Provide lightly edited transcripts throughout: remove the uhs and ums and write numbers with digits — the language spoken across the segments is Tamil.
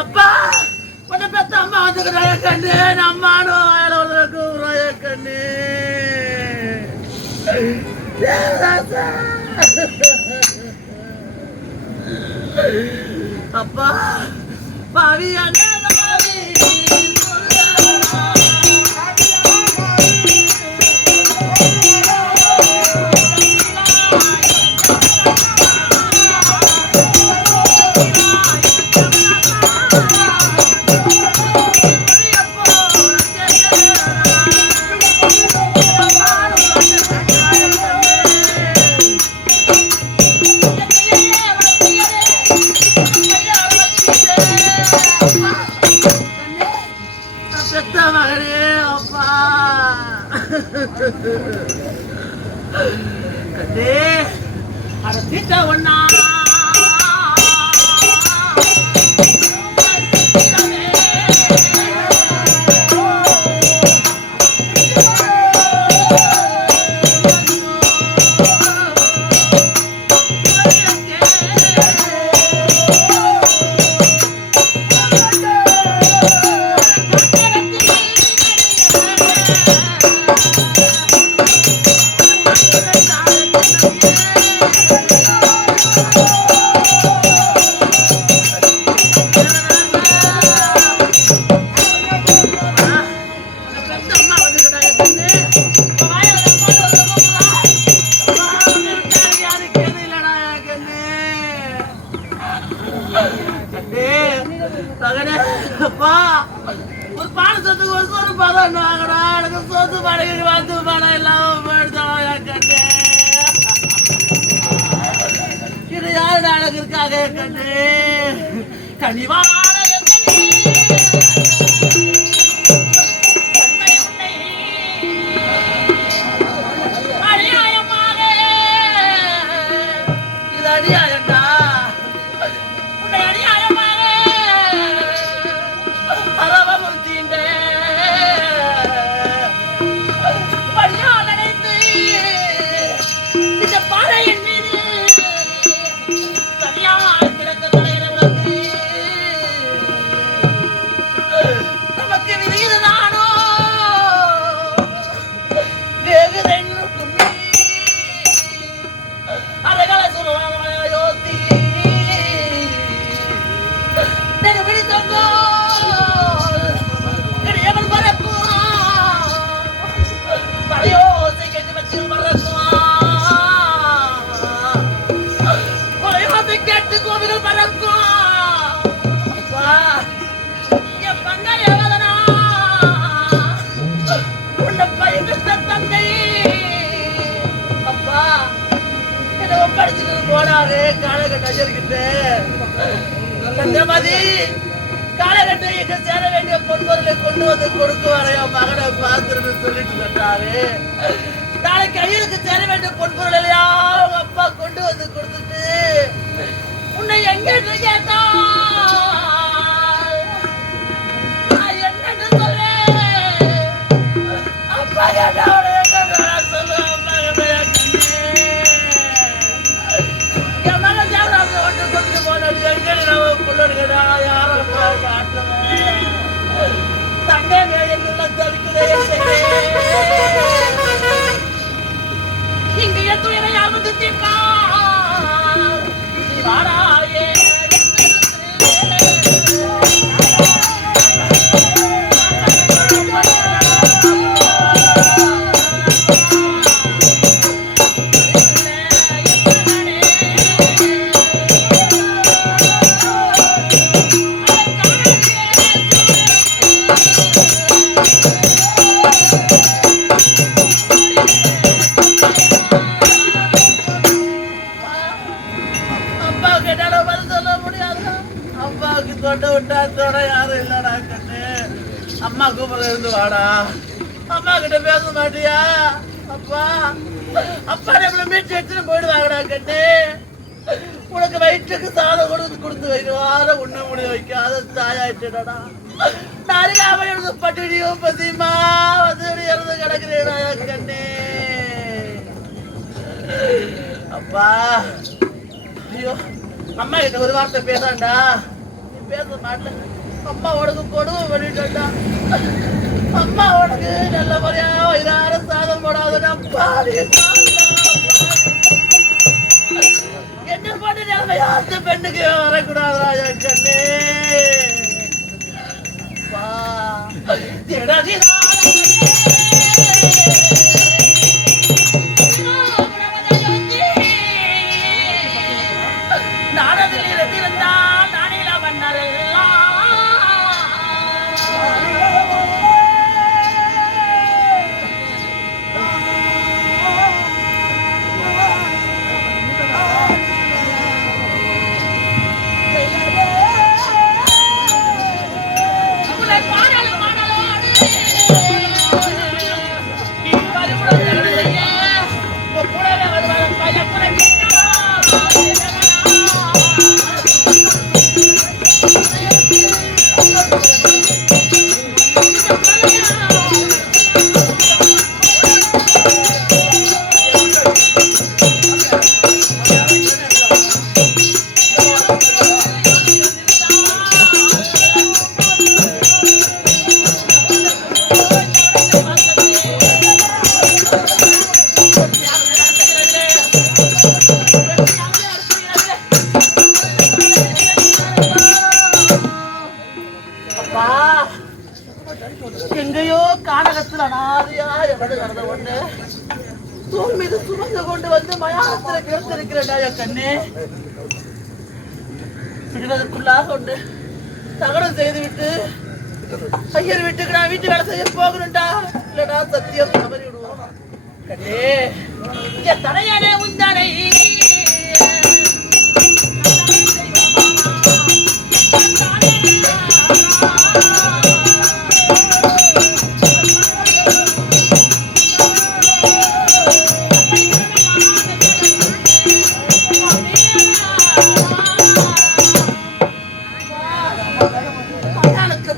அப்பா உன்னை பெத்த அம்மா வந்துக்கிறாய கண்ணு நம்மானும் கூறாய கண்ணு அப்பா பாவியான கண்ணே அட தீட்ட ஒண்ணா ஒரு பாட சொத்துக்கு ஒரு சோறு பதம் வாங்கடா எனக்கு சொத்து படகு வந்து படம் இல்லாம போயிடுதான் கண்ணு இது யாரு நாடகம் இருக்காங்க கண்ணு கனிவான போனாரு காலகட்ட காலகட்ட எங்க சேர வேண்டிய பொன்பொருளை கொண்டு வந்து கொடுக்க வரைய மகனை பார்த்துருந்து சொல்லிட்டு சொன்னாரு. நாளைக்கு கையிலுக்கு சேர வேண்டிய பொன்பொருள் எல்லாம் அவங்க அப்பா கொண்டு வந்து கொடுத்துட்டு உன்னை எங்க கேட்டா என்னன்னு சொல்லு. அப்பா கேட்டா சொல்லு. இங்க எத்துயரை யாவது தீர்க்கா வாராயே அம்மா கூப்பிட இருந்து வாடா. அம்மா கிட்ட பேச மாட்டியா? அப்பா அப்பா நம்மள மீட்டு எடுத்துட்டு போயிடுவாங்கடா கண்ணு. உனக்கு வயிற்றுக்கு சாதம் கொடுத்து வைடுவார உண்ண முடிய வைக்காத தாயாயிட்டா. நாளைக்கு எழுது பட்டினியும் பசியுமா வந்து இறந்து கிடக்குறேடா கண்ணு. அப்பா ஐயோ அம்மா கிட்ட ஒரு வார்த்தை பேசாண்டா. நீ பேச மாட்டல. அம்மா உனக்கு கொடுமை பண்ணிட்டா. அம்மா உனக்கு நல்ல முறையா வயிறார சாதம் போடாதடா பாவி. என்ன பண்ண நிலைமையா அந்த பெண்ணுக்கு வரக்கூடாதா என் கண்ணே. நாடகத்தில் இருந்திருந்தால் நானில மன்னரெல்லாம் எங்கேயோ கானகத்தில் அனாதையா எவடு நடந்த ஒண்ணு தூள் மீது சுமந்து கொண்டு வந்து மயானத்துல கிடந்திருக்கிறடா என் கண்ணே. விடுவதற்குள்ளாக ஒன்று தகனம் செய்து விட்டு ஐயர் வீட்டுக்கு நான் வீட்டு வேலை செய்ய போகணும்டா. இல்லடா சத்தியம் தவறி விடுவோம் கண்ணே. என் தனையானே உந்தானை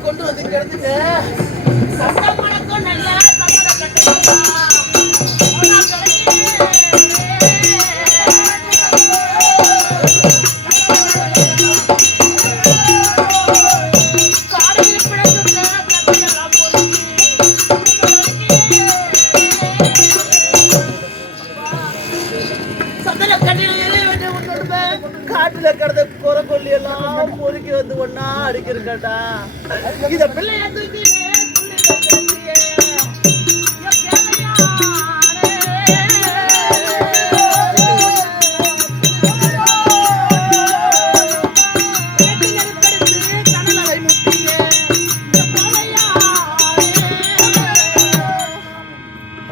கொண்டு வந்து கிடந்துட்டு காட்டுல கிடந்த குறை கொல்லி எல்லாம் பொறுக்கி வந்து ஒன்னா அடிக்கிறா. இத பிள்ளைய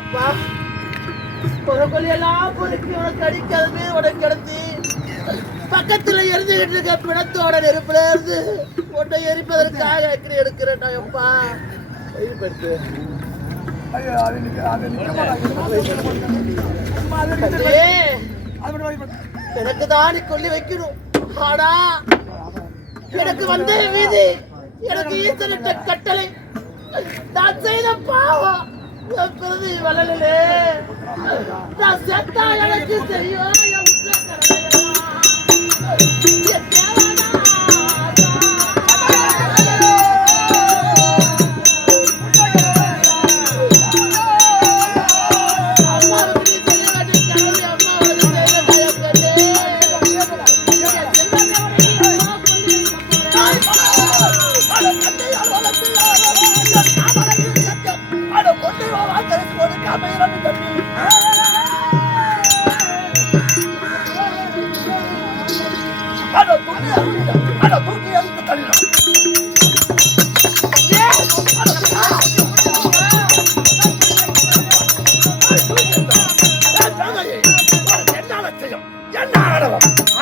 அப்பா குறை கொல்லி எல்லாம் பொறுக்கி உனக்கு அடிக்காது உனக்கு கிடத்தி பக்கத்துல எரிஞ்சுகிட்டு இருக்க பிணத்தோட நெருப்புல இருந்து ஒன்றை எரிப்பதற்காக எடுக்கிறேன். எப்பா எனக்கு தான் கொல்லி வைக்கணும். ஆனா எனக்கு வந்த வீதி எனக்கு ஈசனிட்ட கட்டளை. நான் செய்த பாவம் என் பிரதி வளரலே. நான் செத்தா எனக்கு தெரியும்.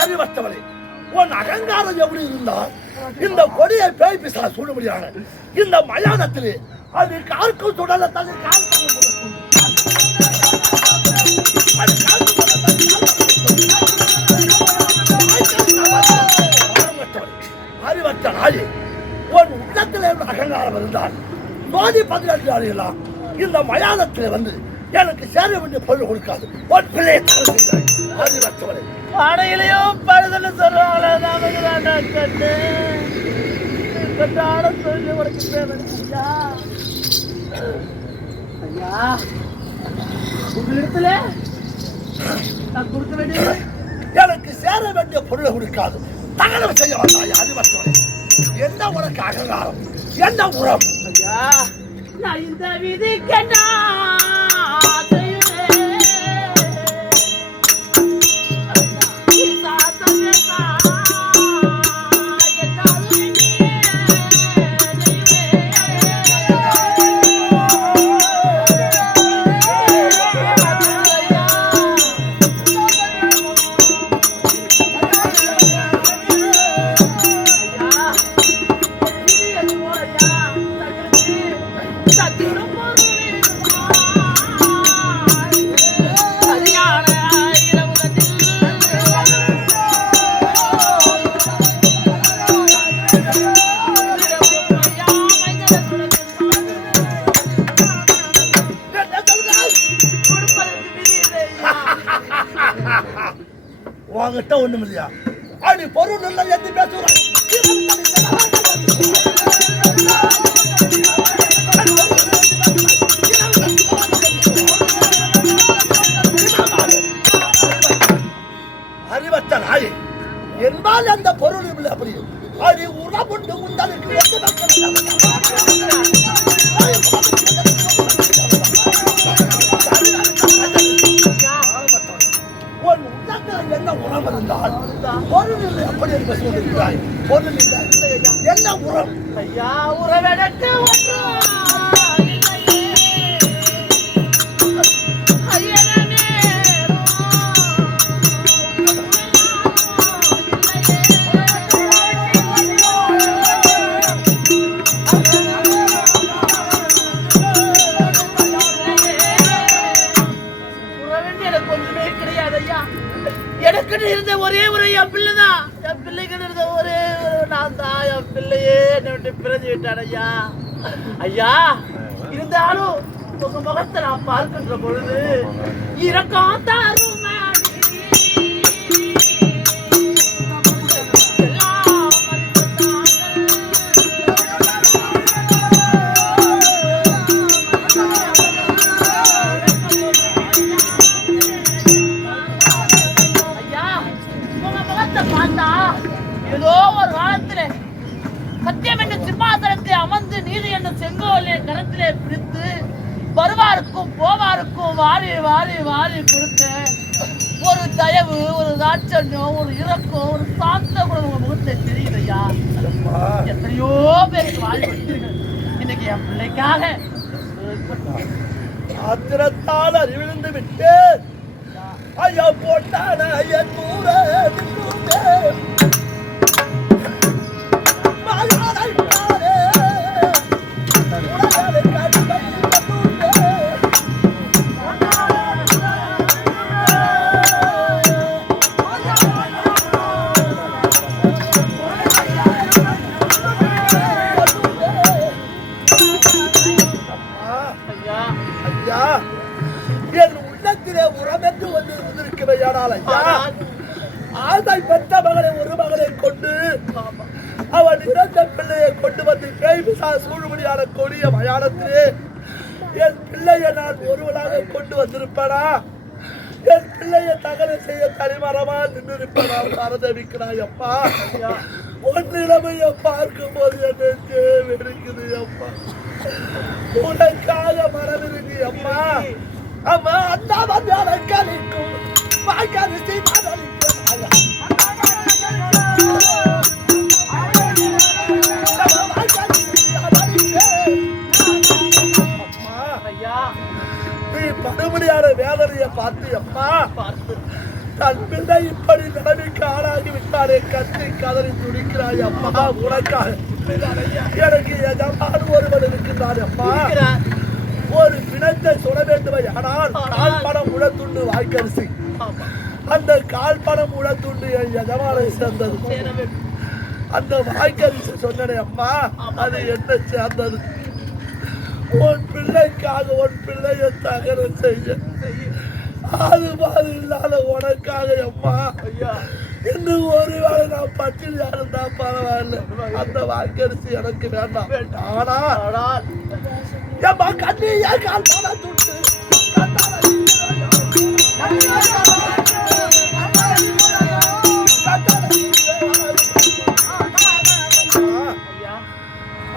அறிவற்றவளை உன் அகங்காரம் எப்படி இருந்தால் இந்த கொடியை பேய் பிசா சூழ முடியாது. இந்த மயானத்தில் அது கார்க்கும் சுடல தனி அறிவற்ற நாளே உன் உள்ளத்தில் அகங்காரம் இருந்தால் சோதி 15 நாளெல்லாம் இந்த மயானத்தில் வந்து எனக்கு சேர வேண்டிய பொருள் கொடுக்காது. ஒரு பிள்ளையை தர செய்கிறாய் அறிவற்றவளை. அடையிலையும் பழுதுன்னு சொல்லுவாங்களே நமக்குதாண்டா கண்ணு. கட்டான சொல்லி உனக்கு தேவை ஐயா. ஐயா உங்களிடத்துல நான் கொடுக்க வேண்டியது எனக்கு சேர வேண்டிய பொருளை கொடுக்காது. தகவல் செய்ய வந்தாய் அறிவற்றவளை. என்ன உனக்கு அகங்காரம், என்ன உரம்? ஐயா நான் இந்த விதிக்கண்ணா உங்ககிட்ட ஒண்ணும் இல்லையா? அடி பொருள் இல்லை எது பேசுறாங்க. அறிவற்ற நாய் என்பால் அந்த பொருள் இல்லை. அப்படி அடி உறவுண்டு உண்டலுக்கு என்ன உரம் இருந்தால் பொருள் இல்லை. அப்படி என்று சொல்லியிருக்கிறாய். பொருள் இல்லை என்ன உரம்? ஐயா உறவெடுத்து இருந்த ஒரே ஒரு என் பிள்ளை தான். என் பிள்ளைக்கு இருந்த ஒரே நான் தான். என் பிள்ளையே என்னை பிறந்து விட்டான் ஐயா. ஐயா இருந்தாலும் உங்க முகத்தை நான் பார்க்கின்ற பொழுது இரக்கம் தாரும் ஏதோ ஒரு காலத்திலே சத்தியம் என்ற சிம்மாசனத்தை அமர்ந்து நீதி என்ற செங்கோலை கரத்திலே பிடித்து வருவாருக்கும் போவாருக்கும் வாரி வாரி வாரி கொடுத்த ஒரு தயவு, ஒரு தாட்சண்யம், ஒரு இரக்கம், ஒரு சாந்த குணம் உங்க முகத்தை தெரியுது ஐயா. எத்தனையோ பேருக்கு வாரி கொடுத்தீர்கள். இன்னைக்கு என் பிள்ளைக்காக ஆத்திரத்தால் அறிவிழுந்து விட்டு ஐயா போட்டான ஐயா தூர என் உள்ளத்திலே உரமென்று வந்து இருந்திருக்கிறவையானால் ஐயா, ஆதாய் பெற்ற மகனை ஒரு மகனை கொண்டு அவன் இறந்த பிள்ளையை கொண்டு வந்து பேய்பிசா சூழ்முடியான கொடிய மயானத்திலே என் பிள்ளையை நான் ஒருவனாக கொண்டு வந்திருப்பேனா? என் பிள்ளையை தகவலை செய்ய தனிமரமா நின்றிருப்பேனா? பரதவிக்கிறாய் அப்பா. உன் நிலைமையை பார்க்கும் போது எனக்கு வெடிக்குது அப்பா. உனக்காக மரவிருந்தி அம்மா. அம்மா அந்த வந்தாலை கலிக்கும் வாய்க்கரிசி மரளிக்கும் நீ படுபடியான வேதனையை பார்த்து அம்மா தன் பிள்ளை இப்படி நிலைமைக்கு ஆளாகி விட்டாரே கத்தி கதறி துடிக்கிறாய் அம்மா. உனக்காக எனக்கு எஜமான் ஒருவன் இருக்கின்றார் அம்மா. ஒரு பிணத்தை சுட வேண்டுமை ஆனால் கால் பணம் உழத்துண்டு வாய்க்கரிசி. அந்த கால் பணம் உழத்துண்டு என் எஜமானை சேர்ந்தது. அந்த வாய்க்கரிசி சொன்னேன் அம்மா, அது என்ன சேர்ந்தது? உன் பிள்ளைக்காக உன் பிள்ளைய தகரம் செய்ய அது மாதிரி இல்லாத உனக்காக அம்மா இன்னும் ஒருவேளை நான் பட்டினியா இருந்தா பரவாயில்ல, அந்த வாக்கரிசி எனக்கு வேண்டாம். ஆனால் ஏம்மா கண்ணி ஏன் கால் பாடா துட்டு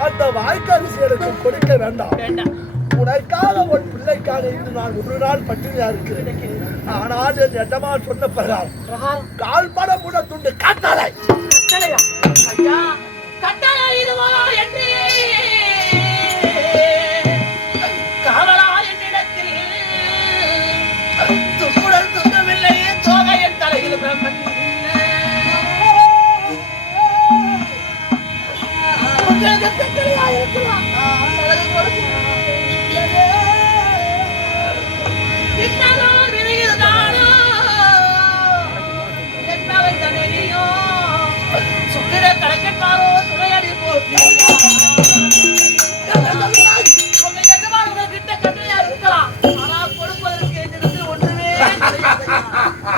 அந்த வாய்க்கரிசி எனக்கு கொடுக்க வேண்டாம். உனக்காக உன் பிள்ளைக்காக இன்று நான் ஒரு நாள் பட்டினியா இருக்கிறேன். ஆனால் என் எட்டமா சொன்ன பிரகாரம் கால் படம் கூட துண்டு காட்டாலை காவலா என்னிடத்தில் துப்புடன் துன்பமில்லையே தோகை என் தலையில் பிரம்மன் சுக்கிட கணக்கெட்டாரோ துணையடி போட்டு உங்க எஜமானவங்க கிட்ட கட்டளையா இருக்கலாம், ஆனா கொடுப்பதற்கு என்னிடத்தில் ஒன்றுமே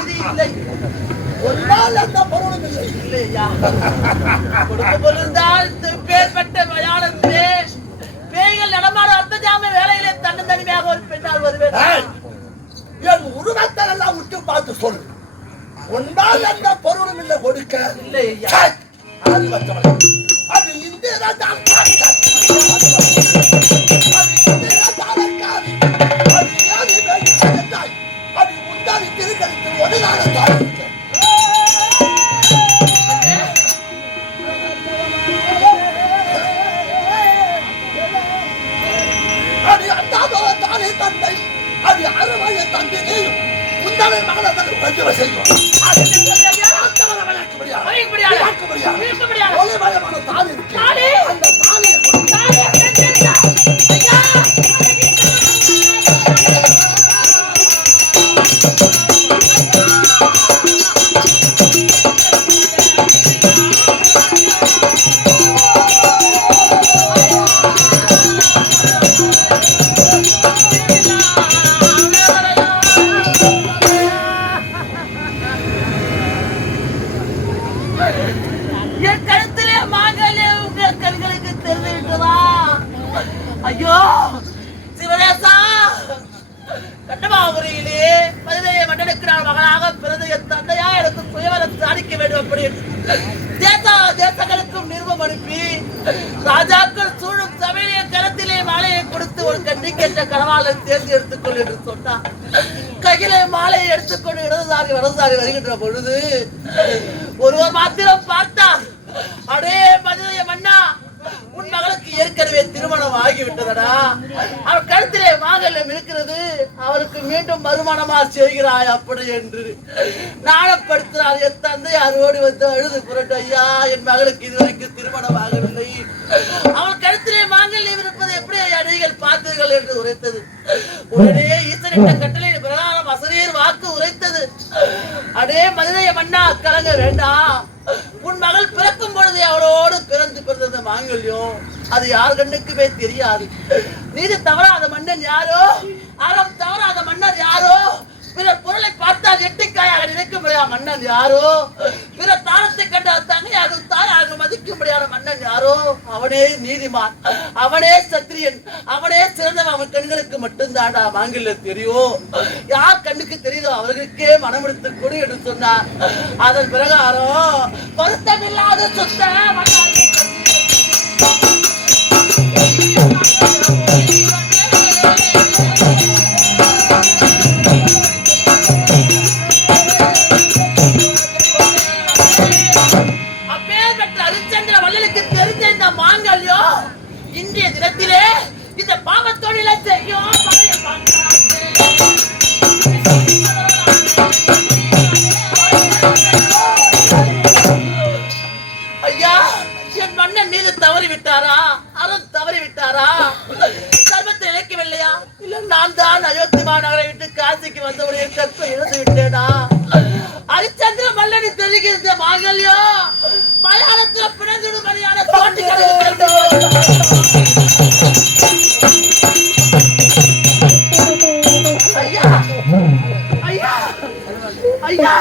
இது இல்லை. ஒரு நாள் அந்த பொருளும் இல்லை இல்லையா கொடுக்க பொருள்தான் பேர்பட்ட மயானத்திலே பேய்கள் நடமாட அர்த்த ஜாம வேலையிலே தன்னந்தனிமையாக ஒரு பெண்ணால் வருவேன். என் உருவத்தை எல்லாம் விட்டு பார்த்து சொல்லு. ஒன்றால் அந்த பொருளும் இல்லை கொடுக்க இல்லையா அது இந்தியா தான் அது முந்தாடி திருக்கணித்து ஒரு நாள் தான் தந்தை அது அறுவைய தந்தையும் முந்தானை மகள செய்யும் தாலி இருக்கு. அந்த தாலியை என் கழுத்திலே மாங்கல்ய உங்க கண்களுக்கு தெரிந்துவிட்டதா? ஐயோ சிவனேசா, கண்டமாபுரியிலே மதுரையை மன்னனுக்கு நான் மகனாக பிறந்த என் தந்தையா எனக்கு சுயவரம் சாதிக்க வேண்டும். அப்படி தேசங்களுக்கும் நிர்வம் அனுப்பி ராஜாக்கள் சூழும் சபையிலே கரத்திலே மாலையை கொடுத்து ஒரு கண்ணிக்கு என்ற கனவாளை தேர்ந்து எடுத்துக்கொள் என்று சொன்னார். கையிலே மாலையை எடுத்துக்கொண்டு இடதுசாரி வருகின்ற பொழுது ஒருவர் மாத்திரம் பார்த்தார். அடே மதுரைய மன்னா, உன் மகளுக்கு ஏற்கனவே திருமணம் ஆகிவிட்டதடா, அவர் கழுத்திலே மாங்கல்யம் இருக்கிறது, அவருக்கு மீண்டும் மறுமணமா செய்கிறாய் அப்படி என்று நாணப்படுத்தினார். என் தந்தை அறுவோடு வந்து அழுது புரட்டு, ஐயா என் மகளுக்கு இதுவரைக்கும் திருமணம் ஆகவில்லை, அவள் கழுத்திலே மாங்கல்யம் இருப்பது எப்படி அடிகள் பார்த்தீர்கள் என்று உரைத்தது. உடனே ஈசனிட்ட கட்டளை பிரகாரம் அசரீர் வாக்கு உரைத்தது. அடே மதுரைய மன்னா, கலங்க வேண்டாம், உன் மகள் பிறக்கும் பொழுது அவளோடு பிறந்து பிறந்த மாங்கல்யம் அது யார் கண்ணுக்குமே தெரியாது. நீதி தவறாத மன்னன் யாரோ, அறம் தவறாத மன்னர் யாரோ, பிறர் பொருளை பார்த்தால் எட்டிக்காயாக நினைக்கும்படியா மன்னன் யாரோ, பிற தாரத்தை கண்டால் தங்கையாக தாயாக மதிக்கும்படியான மன்னன் யாரோ, அவனே நீதிமான், அவனே சத்திரியன், அவனே சிறந்தவன். அவன் கண்களுக்கு மட்டும்தான்டா மாங்கல்யம் தெரியும். யார் கண்ணுக்கு தெரியுதோ அவர்களுக்கே மனமெடுத்து கொடு என்று சொன்னார். அதன் பிரகாரம் பொருத்தமில்லாத சுத்த இந்திய தினத்திலே இந்த பாவத்தொழிலை செய்யும் ஐயா, என் மன்னன் மீது தவறி விட்டாரா, அறம் தவறி விட்டாரா, தர்மத்தை இழைக்கவில்லையா, இல்ல நான் தான் அயோத்தி மாநகரை விட்டு காசிக்கு வந்தவுடைய கற்பை இழந்து விட்டேனா? ஹரிச்சந்திர மல்லனி தெரிகின்ற மாங்கல்யம் மலையாளத்தில் பிறந்திடும் மலையான தோட்டி ஐயா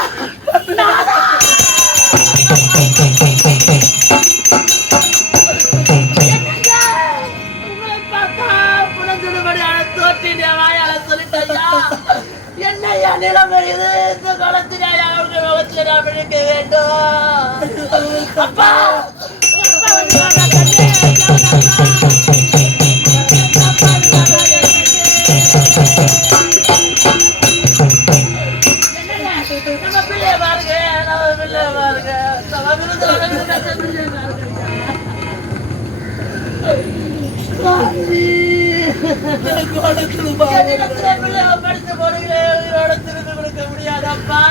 என்னையா நிலைமை இது இந்த காலத்திலே அவர்கள் முகத்தில் நாம் இருக்க வேண்டும் அப்பா நம்ம பிள்ளைய பாருங்க நம்ம பிள்ளைய பாருங்க நம்ம படித்து போடுகிறேன் உயிரோட திரும்பி கொடுக்க முடியாதப்பா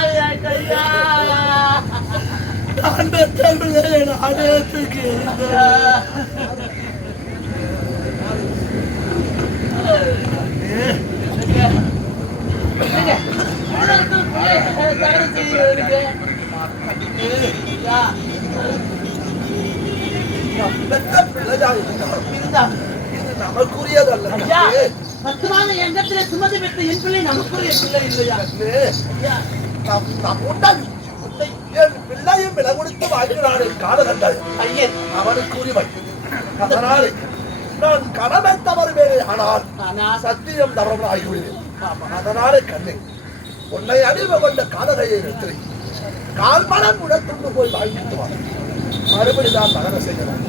கையா நமக்குரியதல்ல பத்துமான எங்கத்திலே சுமதி பெற்ற என் பிள்ளை நமக்குரிய பிள்ளை இல்லையா என் பிள்ளையும் விலை கொடுத்து வாங்கினானே காலகண்டாய் ஐயன் அவனுக்கு உரிமை அதனால் நான் கடமை தவறுவேனே ஆனால் சத்தியம் தவறு ஆகிவிடுவேன் அதனாலே கண்ணே உன்னை அணிவு கொண்ட காலகையை நிறுத்தி கால்மலம் உடற்கொண்டு போய் வாங்கிட்டு வா மறுபடி நான் நகர செய்யலாம்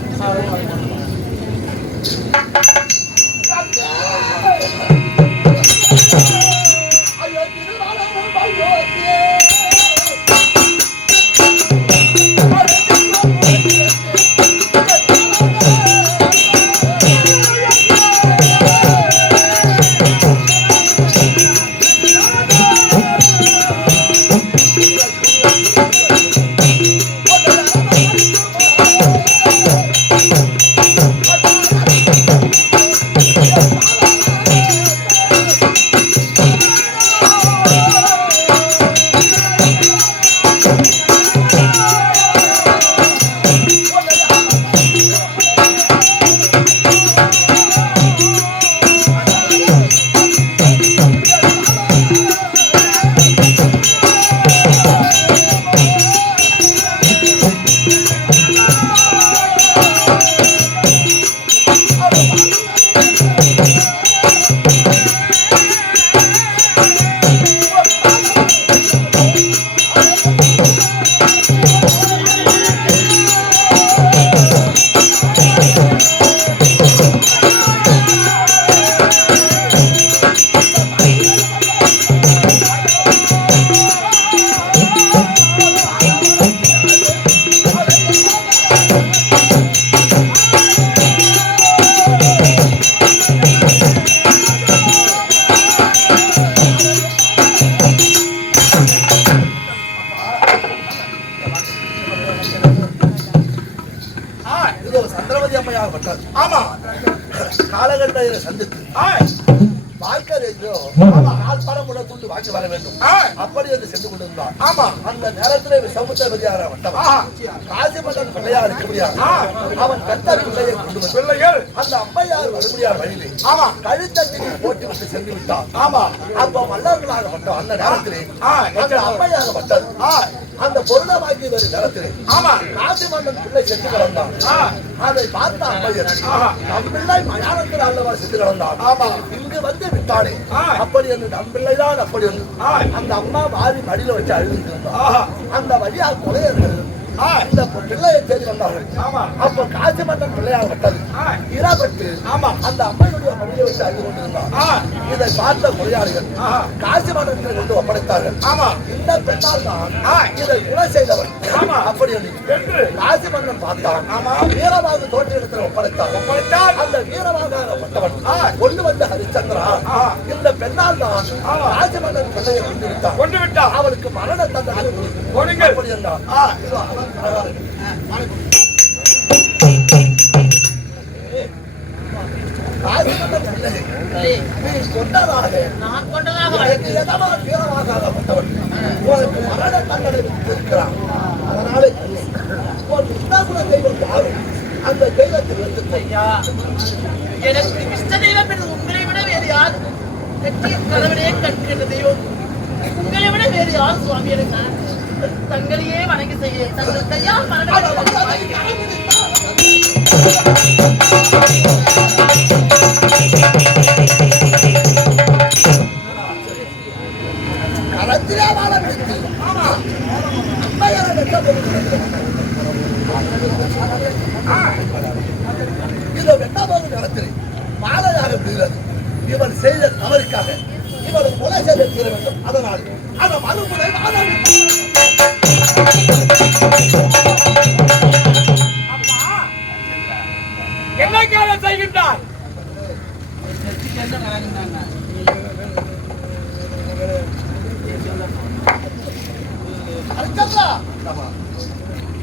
ஆமா காலகட்டையில சந்தித்து துண்டு வாங்கி வர வேண்டும் அப்படி என்று சென்று கொண்டிருந்தார். ஆமா அந்த நேரத்திலே சமுத்திர காசிமன்னன் பிள்ளையார் இருக்க முடியாது. அவன் பெற்ற பிள்ளையை கொண்டு வந்து பிள்ளைகள் அந்த அம்மையார் வரும்படியார் வழியிலே ஆமா கழுத்தட்டிக்கு போட்டு விட்டு சென்று விட்டார். ஆமா அப்ப மன்னர்களாகப்பட்டோம் அந்த நேரத்திலே அந்த அம்மையாகப்பட்டது அந்த பொருளை வாங்கி வரும் நேரத்திலே ஆமா காசிமன்னன் பிள்ளை சென்று கிடந்தான். அதை பார்த்த அம்மையர் நம் பிள்ளை மயானத்தில் அல்லவா சென்று கிடந்தான். ஆமா இங்கு வந்து விட்டானே அப்படி என்று நம் பிள்ளைதான் அப்படி என்று அந்த அம்மா வாரி மடியில வச்சு அழுதுருந்தார். அந்த வழியா கொலையர்கள் இந்த பிள்ளையை தேடி வந்தார்கள். அப்ப காசிமன்னன் பிள்ளையாக விட்டது இராபட்டு அந்த அம்மையுடைய மடியை வச்சு அழுது கொண்டிருந்தார். இதை பார்த்த கொலையாளிகள் காசிமன்னத்தை கொண்டு ஒப்படைத்தார்கள். இந்த பெண்ணால் தான் இதை கொலை செய்தவர் அப்படி என்று காசிமன்னன் பார்த்தான். வீரமாக தோற்றிடத்தில் ஒப்படைத்தார். அந்த வீரமாகப்பட்டவன் கொண்டு வந்த ஹரிச்சந்திரா இந்த பெண்ணால் தான் காசிமன்னன் பிள்ளையை கொண்டு விட்டார். அவளுக்கு மரண தண்டனை அப்படி என்றார். அந்த தெய்வத்தில் எனக்கு இஷ்ட தெய்வம் என்று உங்களை விட வேறு யார் கடவுளே கற்கின்ற தெய்வம் உங்களை விட வேறு யார் சுவாமி இருக்கா? தங்களையே வணங்கி செய்ய தங்கள் கையால் மரணம் கரத்திலே வாழ விடுத்து இதோ வெட்டாபாகு நடத்தினேன் மாலையாக விடுகிறது. இவன் செய்த தவறுக்காக இவன் கொலை செய்த தீர வேண்டும். அதனால் அந்த மறுமுறை என்ன காலம் செய்கின்றார்?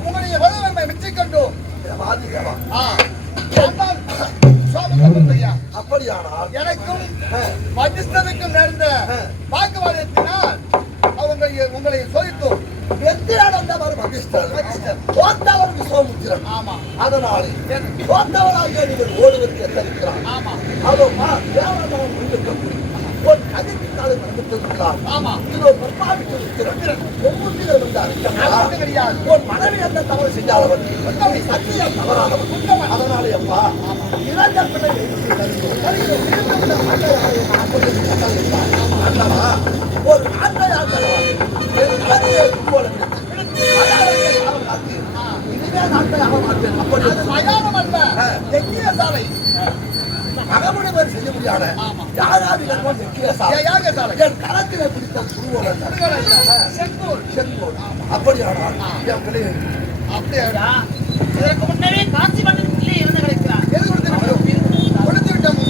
உங்களுடைய வலுவை மிச்சிக்கொண்டோம். அப்படியானால் எனக்கும் வஜிஷ்டருக்கும் நேர்ந்த வாக்குவாதத்தினால் உங்களை சோதித்தோம். வெற்றியானந்தவர் வஜிஷ்டர், தோத்தவர் விஸ்வாமித்திரன். ஆமா, அதனால் தோத்தவராக நீங்கள் ஓடுவதற்கு எத்தரிக்கிறார். ஆமா, அதோமா தேவனவன் முன்னிற்கக்கூடிய ஒரு கதிர்த்தாலும் நடந்திருக்கிறார். ஆமா, இதோ பிரபாவிக்கு ஒவ்வொன்றிலும் வந்தார் கிடையாது. ஒரு மனைவி எந்த தவறு செய்யாதவர், சத்தியம் தவறானவர். அதனாலே அப்பா இறந்த பிள்ளை ஒரு ஆண்டையாக போல மயானம் அல்ல, தெக்கிய சாலை மகமுடிவர் செய்ய முடியாத யாராவது என் கரத்திலே பிடித்த செங்கோல். அப்படியானால் என் பிள்ளை அப்படியா? இதற்கு முன்னரே காட்சி மண்டலத்திலே இருந்து கிடைக்கிறார். கொடுத்து விட்டோம்.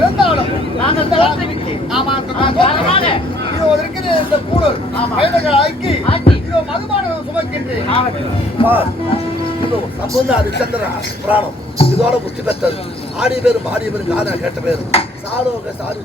இருந்தாலும் நாங்கள் தோற்று விட்டு இந்த கூடல் ஆக்கி இதோ மதுபானம் சுமக்கின்றேன். சந்திரா புராணம் இதோட முற்றி பெற்றது. ஆடி பேரும் பாடிய பேரும் காதா கேட்ட பேரும் சாரோக சாரி